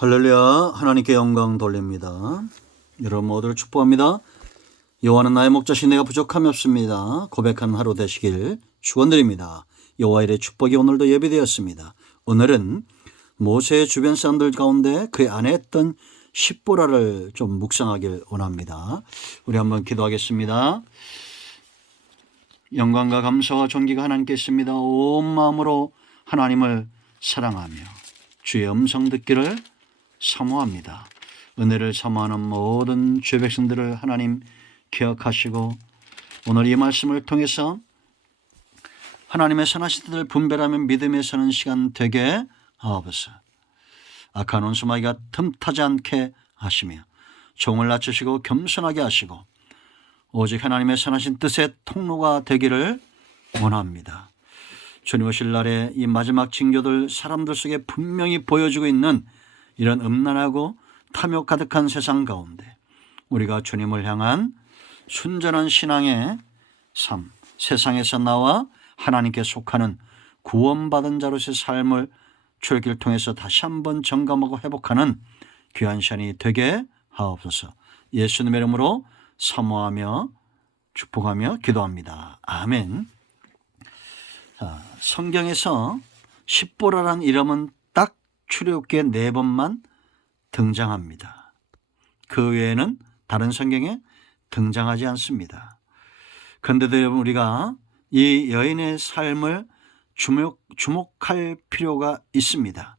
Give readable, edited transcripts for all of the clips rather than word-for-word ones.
할렐루야. 하나님께 영광 돌립니다. 여러분 모두를 축복합니다. 여호와는 나의 목자시 내가 부족함이 없습니다. 고백하는 하루 되시길 축원드립니다. 여호와 일의 축복이 오늘도 예비되었습니다. 오늘은 모세의 주변 사람들 가운데 그의 아내 했던 십보라를 좀 묵상하길 원합니다. 우리 한번 기도하겠습니다. 영광과 감사와 존귀가 하나님께 있습니다. 온 마음으로 하나님을 사랑하며 주의 음성 듣기를 사모합니다. 은혜를 사모하는 모든 주의 백성들을 하나님 기억하시고 오늘 이 말씀을 통해서 하나님의 선하신 뜻을 분별하며 믿음에 서는 시간 되게 하옵소서. 악한 원수마귀가 틈타지 않게 하시며 종을 낮추시고 겸손하게 하시고 오직 하나님의 선하신 뜻의 통로가 되기를 원합니다. 주님 오실 날에 이 마지막 징조들 사람들 속에 분명히 보여주고 있는 이런 음란하고 탐욕 가득한 세상 가운데 우리가 주님을 향한 순전한 신앙의 삶, 세상에서 나와 하나님께 속하는 구원받은 자로서의 삶을 출애굽기를 통해서 다시 한번 점검하고 회복하는 귀한 시간이 되게 하옵소서. 예수님의 이름으로 사모하며 축복하며 기도합니다. 아멘. 성경에서 십보라란 이름은 딱 출애굽기에 4번만 등장합니다. 그 외에는 다른 성경에 등장하지 않습니다. 그런데도 여러분 우리가 이 여인의 삶을 주목할 필요가 있습니다.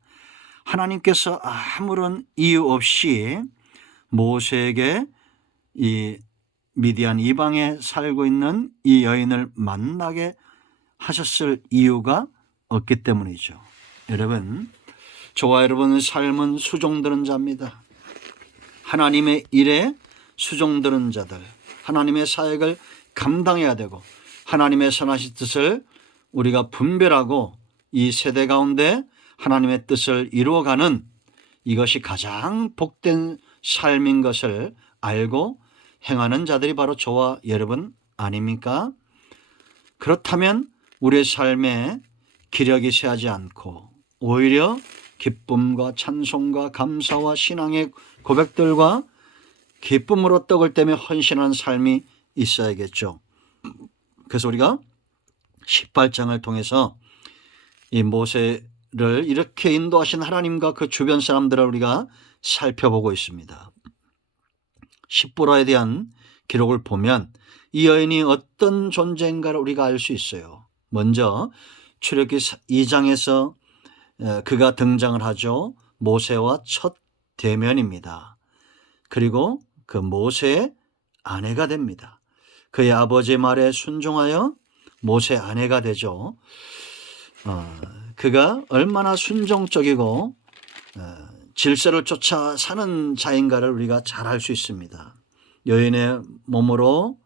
하나님께서 아무런 이유 없이 모세에게 이 미디안 이방에 살고 있는 이 여인을 만나게 하셨을 이유가 없기 때문이죠. 여러분, 저와 여러분의 삶은 수종드는 자입니다. 하나님의 일에 수종드는 자들, 하나님의 사역을 감당해야 되고 하나님의 선하신 뜻을 우리가 분별하고 이 세대 가운데 하나님의 뜻을 이루어가는 이것이 가장 복된 삶인 것을 알고 행하는 자들이 바로 저와 여러분 아닙니까? 그렇다면 우리의 삶에 기력이 쇠하지 않고 오히려 기쁨과 찬송과 감사와 신앙의 고백들과 기쁨으로 떡을 떼며 헌신하는 삶이 있어야겠죠. 그래서 우리가 18장을 통해서 이 모세를 이렇게 인도하신 하나님과 그 주변 사람들을 우리가 살펴보고 있습니다. 십보라에 대한 기록을 보면 이 여인이 어떤 존재인가를 우리가 알 수 있어요. 먼저 출애굽기 2장에서 그가 등장을 하죠. 모세와 첫 대면입니다. 그리고 그 모세의 아내가 됩니다. 그의 아버지의 말에 순종하여 모세의 아내가 되죠. 그가 얼마나 순종적이고 질서를 쫓아 사는 자인가를 우리가 잘 알 수 있습니다. 여인의 몸으로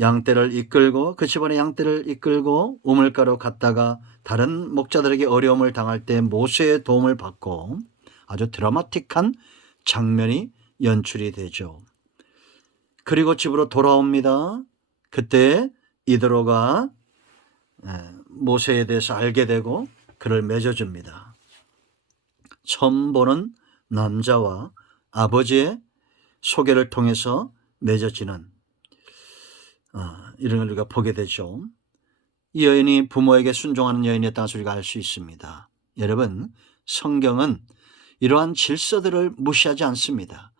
양떼를 이끌고 그 집안의 양떼를 이끌고 우물가로 갔다가 다른 목자들에게 어려움을 당할 때 모세의 도움을 받고 아주 드라마틱한 장면이 연출이 되죠. 그리고 집으로 돌아옵니다. 그때 이드로가 모세에 대해서 알게 되고 그를 맺어줍니다. 처음 보는 남자와 아버지의 소개를 통해서 맺어지는 이런 걸 우리가 보게 되죠. 이 여인이 부모에게 순종하는 여인이었다는 것을 우리가 알 수 있습니다. 여러분, 성경은 이러한 질서들을 무시하지 않습니다.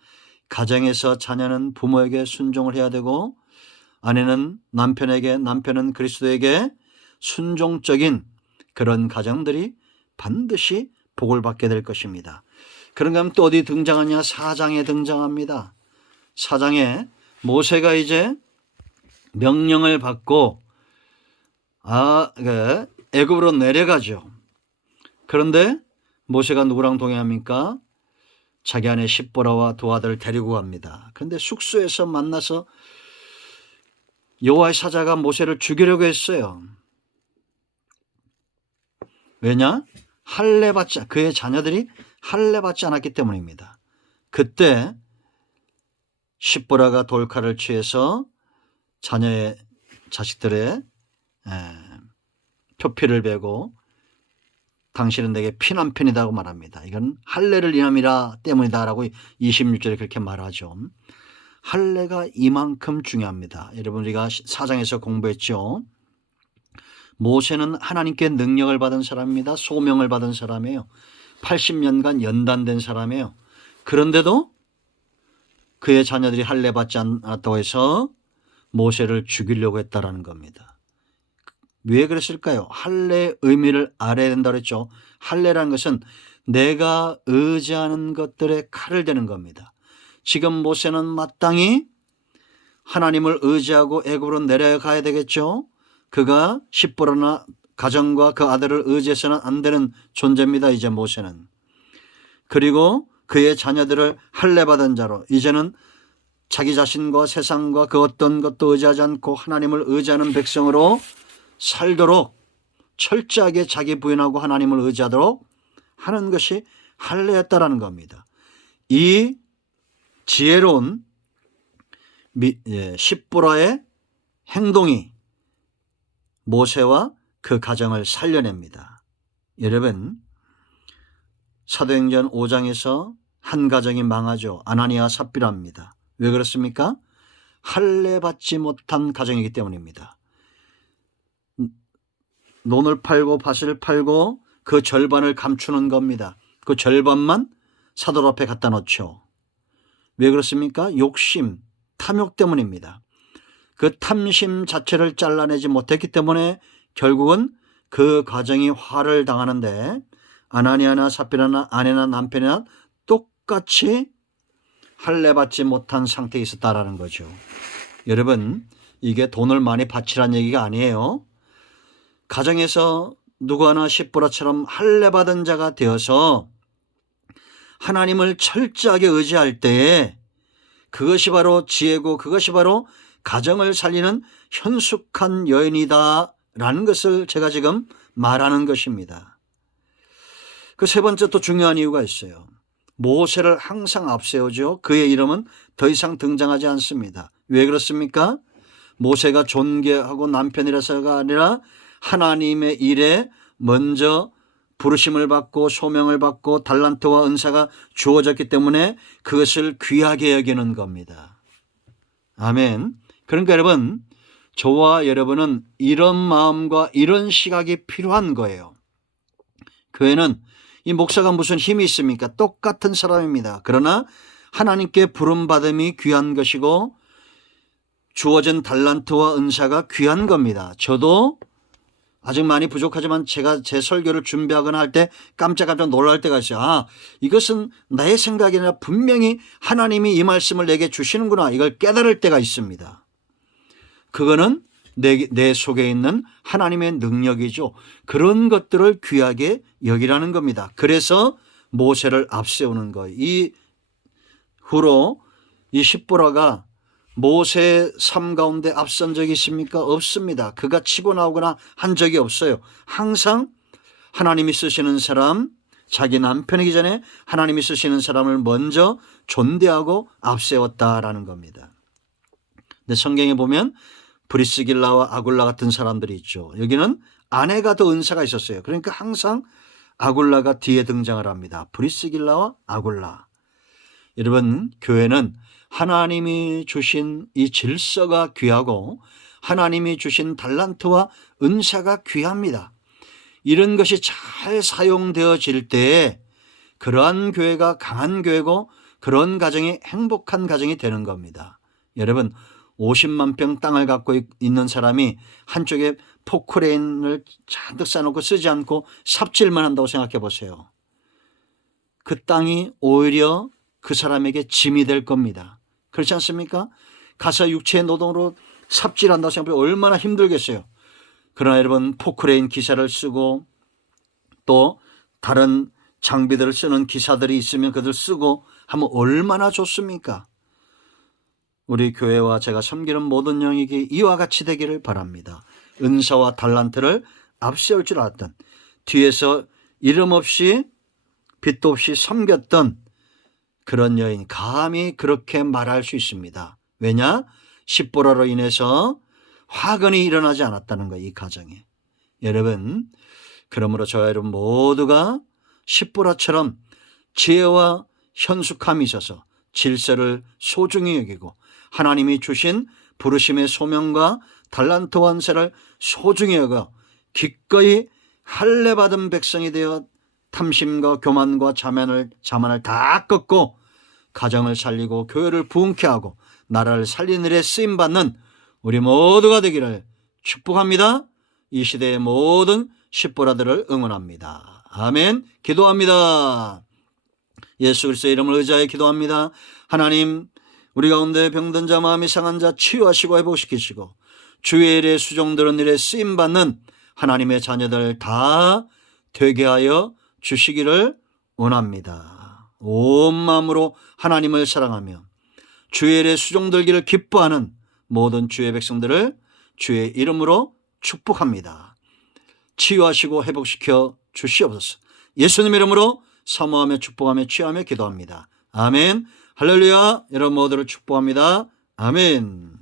가정에서 자녀는 부모에게 순종을 해야 되고 아내는 남편에게, 남편은 그리스도에게 순종적인 그런 가정들이 반드시 복을 받게 될 것입니다. 그런가 하면 또 어디 등장하냐? 4장에 등장합니다. 4장에 모세가 이제 명령을 받고 애굽으로 내려가죠. 그런데 모세가 누구랑 동행합니까? 자기 아내 십보라와 두 아들을 데리고 갑니다. 그런데 숙소에서 만나서 여호와의 사자가 모세를 죽이려고 했어요. 왜냐? 그의 자녀들이 할례받지 않았기 때문입니다. 그때 십보라가 돌칼을 취해서 자식들의 표피를 베고 당신은 내게 피난편이라고 말합니다. 이건 할례를 인함이라 때문이다라고 26절에 그렇게 말하죠. 할례가 이만큼 중요합니다. 여러분 우리가 사장에서 공부했죠. 모세는 하나님께 능력을 받은 사람입니다. 소명을 받은 사람이에요. 80년간 연단된 사람이에요. 그런데도 그의 자녀들이 할례 받지 않았다고 해서 모세를 죽이려고 했다라는 겁니다. 왜 그랬을까요? 할례의 의미를 알아야 된다고 했죠. 할례라는 것은 내가 의지하는 것들에 칼을 대는 겁니다. 지금 모세는 마땅히 하나님을 의지하고 애굽으로 내려가야 되겠죠. 그가 십보라나 가정과 그 아들을 의지해서는 안 되는 존재입니다. 이제 모세는. 그리고 그의 자녀들을 할례 받은 자로 이제는 자기 자신과 세상과 그 어떤 것도 의지하지 않고 하나님을 의지하는 백성으로 살도록 철저하게 자기 부인하고 하나님을 의지하도록 하는 것이 할례였다라는 겁니다. 이 지혜로운 십보라의 행동이 모세와 그 가정을 살려냅니다. 여러분 사도행전 5장에서 한 가정이 망하죠. 아나니아 삽비라입니다. 왜 그렇습니까? 할례 받지 못한 가정이기 때문입니다. 논을 팔고 밭을 팔고 그 절반을 감추는 겁니다. 그 절반만 사도 앞에 갖다 놓죠. 왜 그렇습니까? 욕심, 탐욕 때문입니다. 그 탐심 자체를 잘라내지 못했기 때문에 결국은 그 가정이 화를 당하는데 아나니아나 삽비라나 아내나 남편이나 똑같이 할례 받지 못한 상태에 있었다라는 거죠. 여러분 이게 돈을 많이 바치라는 얘기가 아니에요. 가정에서 누구 하나 십보라처럼 할례 받은 자가 되어서 하나님을 철저하게 의지할 때에 그것이 바로 지혜고 그것이 바로 가정을 살리는 현숙한 여인이다라는 것을 제가 지금 말하는 것입니다. 그 세 번째 또 중요한 이유가 있어요. 모세를 항상 앞세우죠. 그의 이름은 더 이상 등장하지 않습니다. 왜 그렇습니까? 모세가 존귀하고 남편이라서가 아니라 하나님의 일에 먼저 부르심을 받고 소명을 받고 달란트와 은사가 주어졌기 때문에 그것을 귀하게 여기는 겁니다. 아멘. 그러니까 여러분 저와 여러분은 이런 마음과 이런 시각이 필요한 거예요. 교회는 이 목사가 무슨 힘이 있습니까? 똑같은 사람입니다. 그러나 하나님께 부름받음이 귀한 것이고 주어진 달란트와 은사가 귀한 겁니다. 저도 아직 많이 부족하지만 제가 제 설교를 준비하거나 할 때 깜짝깜짝 놀랄 때가 있어요. 아, 이것은 나의 생각이 아니라 분명히 하나님이 이 말씀을 내게 주시는구나. 이걸 깨달을 때가 있습니다. 그거는 내 속에 있는 하나님의 능력이죠. 그런 것들을 귀하게 여기라는 겁니다. 그래서 모세를 앞세우는 거예요. 이 후로 이 십보라가 모세의 삶 가운데 앞선 적이 있습니까? 없습니다. 그가 치고 나오거나 한 적이 없어요. 항상 하나님이 쓰시는 사람, 자기 남편이기 전에 하나님이 쓰시는 사람을 먼저 존대하고 앞세웠다라는 겁니다. 근데 성경에 보면 브리스길라와 아굴라 같은 사람들이 있죠. 여기는 아내가 더 은사가 있었어요. 그러니까 항상 아굴라가 뒤에 등장을 합니다. 브리스길라와 아굴라. 여러분 교회는 하나님이 주신 이 질서가 귀하고 하나님이 주신 달란트와 은사가 귀합니다. 이런 것이 잘 사용되어질 때 그러한 교회가 강한 교회고 그런 가정이 행복한 가정이 되는 겁니다. 여러분 50만 평 땅을 갖고 있는 사람이 한쪽에 포크레인을 잔뜩 쌓아놓고 쓰지 않고 삽질만 한다고 생각해 보세요. 그 땅이 오히려 그 사람에게 짐이 될 겁니다. 그렇지 않습니까? 가서 육체의 노동으로 삽질한다고 생각하면 얼마나 힘들겠어요. 그러나 여러분 포크레인 기사를 쓰고 또 다른 장비들을 쓰는 기사들이 있으면 그들 쓰고 하면 얼마나 좋습니까? 우리 교회와 제가 섬기는 모든 영역이 이와 같이 되기를 바랍니다. 은사와 달란트를 앞세울 줄 알았던 뒤에서 이름 없이 빚도 없이 섬겼던 그런 여인 감히 그렇게 말할 수 있습니다. 왜냐? 십보라로 인해서 화근이 일어나지 않았다는 거예요. 이 가정에. 여러분 그러므로 저와 여러분 모두가 십보라처럼 지혜와 현숙함이 있어서 질서를 소중히 여기고 하나님이 주신 부르심의 소명과 달란트 원세를 소중히 여겨 기꺼이 할례받은 백성이 되어 탐심과 교만과 자만을 다 꺾고 가정을 살리고 교회를 부흥케 하고 나라를 살리는 일에 쓰임받는 우리 모두가 되기를 축복합니다. 이 시대의 모든 십보라들을 응원합니다. 아멘. 기도합니다. 예수 그리스도의 이름을 의지하여 기도합니다. 하나님, 우리 가운데 병든 자, 마음이 상한 자 치유하시고 회복시키시고 주의 일에 수종드는 일에 쓰임받는 하나님의 자녀들 다 되게 하여 주시기를 원합니다. 온 마음으로 하나님을 사랑하며 주의 일에 수종들기를 기뻐하는 모든 주의 백성들을 주의 이름으로 축복합니다. 치유하시고 회복시켜 주시옵소서. 예수님 이름으로 사모하며 축복하며 취하며 기도합니다. 아멘. 할렐루야. 여러분 모두를 축복합니다. 아멘.